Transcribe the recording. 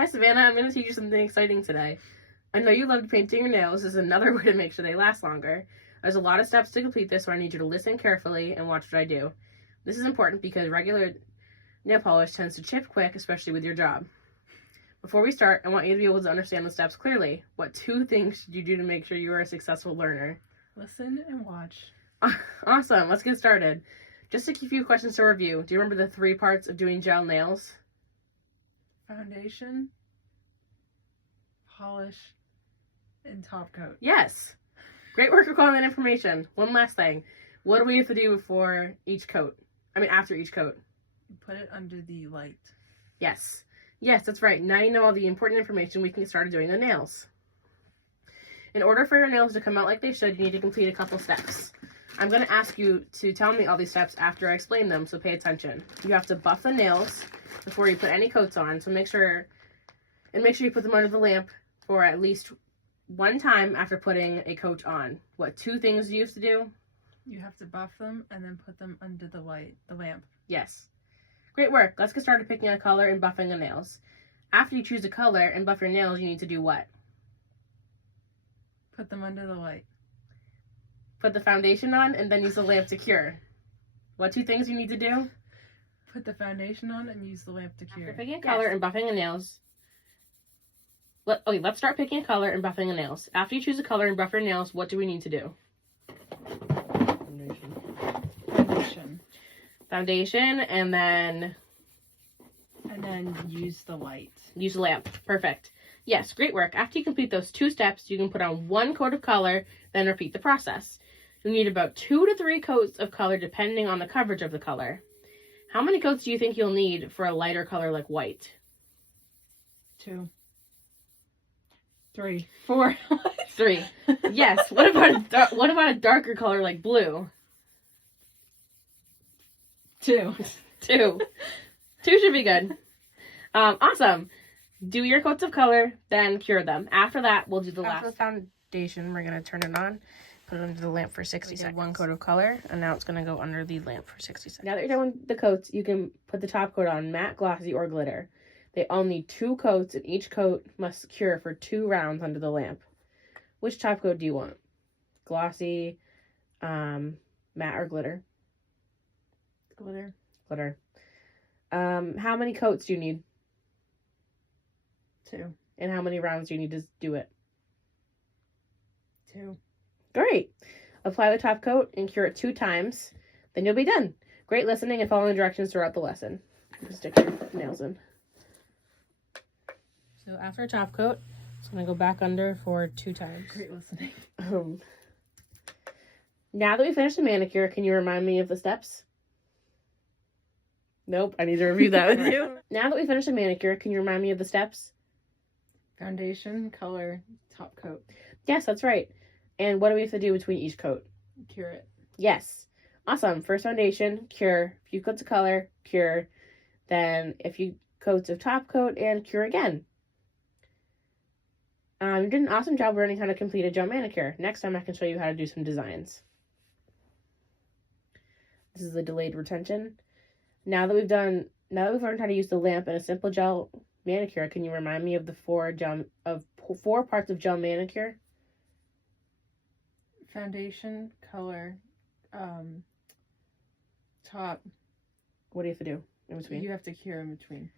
Hi, Savannah. I'm going to teach you something exciting today. I know you loved painting your nails. This is another way to make sure they last longer. There's a lot of steps to complete this, so I need you to listen carefully and watch what I do. This is important because regular nail polish tends to chip quick, especially with your job. Before we start, I want you to be able to understand the steps clearly. What 2 things should you do to make sure you are a successful learner? Listen and watch. Awesome. Let's get started. Just a few questions to review. Do you remember the 3 parts of doing gel nails? Foundation, polish, and top coat. Yes. Great work recalling that information. One last thing. What do we have to do before each coat? After each coat. Put it under the light. Yes. Yes, that's right. Now you know all the important information. We can get started doing the nails. In order for your nails to come out like they should, you need to complete a couple steps. I'm going to ask you to tell me all these steps after I explain them, so pay attention. You have to buff the nails before you put any coats on, so make sure you put them under the lamp for at least 1 time after putting a coat on. What 2 things do you have to do? You have to buff them and then put them under the lamp. Yes. Great work. Let's get started picking a color and buffing the nails. After you choose a color and buff your nails, you need to do what? Put them under the light. Put the foundation on and then use the lamp to cure. What 2 things you need to do? Put the foundation on and use the lamp to cure. After picking a color and buffing the nails. Let's start picking a color and buffing the nails. After you choose a color and buff your nails, what do we need to do? Foundation, and then use the light. Use the lamp. Perfect. Yes, great work. After you complete those 2 steps, you can put on 1 coat of color, then repeat the process. You'll need about 2 to 3 coats of color depending on the coverage of the color. How many coats do you think you'll need for a lighter color like white? 2, 3, 4. 3. Yes. What about a darker color like blue? 2. 2. 2 should be good. Awesome. Do your coats of color, then cure them. After that, we'll do the last. After the foundation, we're going to turn it on, put it under the lamp for 60 seconds. 1 coat of color, and now it's going to go under the lamp for 60 seconds. Now that you're done with the coats, you can put the top coat on, matte, glossy, or glitter. They all need 2 coats, and each coat must cure for 2 rounds under the lamp. Which top coat do you want? Glossy, matte, or glitter? Glitter. Glitter. How many coats do you need? 2. And how many rounds do you need to do it? 2. Great. Apply the top coat and cure it 2 times. Then you'll be done. Great listening and following directions throughout the lesson. Just stick your nails in. So after top coat, it's going to go back under for 2 times. Great listening. Now that we finished the manicure, can you remind me of the steps? Nope, I need to review that with you. Now that we finished the manicure, can you remind me of the steps? Foundation, color, top coat. Yes, that's right. And what do we have to do between each coat? Cure it. Yes. Awesome. First foundation, cure. A few coats of color, cure. Then a few coats of top coat and cure again. You did an awesome job learning how to complete a gel manicure. Next time I can show you how to do some designs. This is the delayed retention. Now that we've learned how to use the lamp in a simple gel manicure, can you remind me of the 4 parts of gel manicure? Foundation, color, top. What do you have to do in between? You have to cure in between.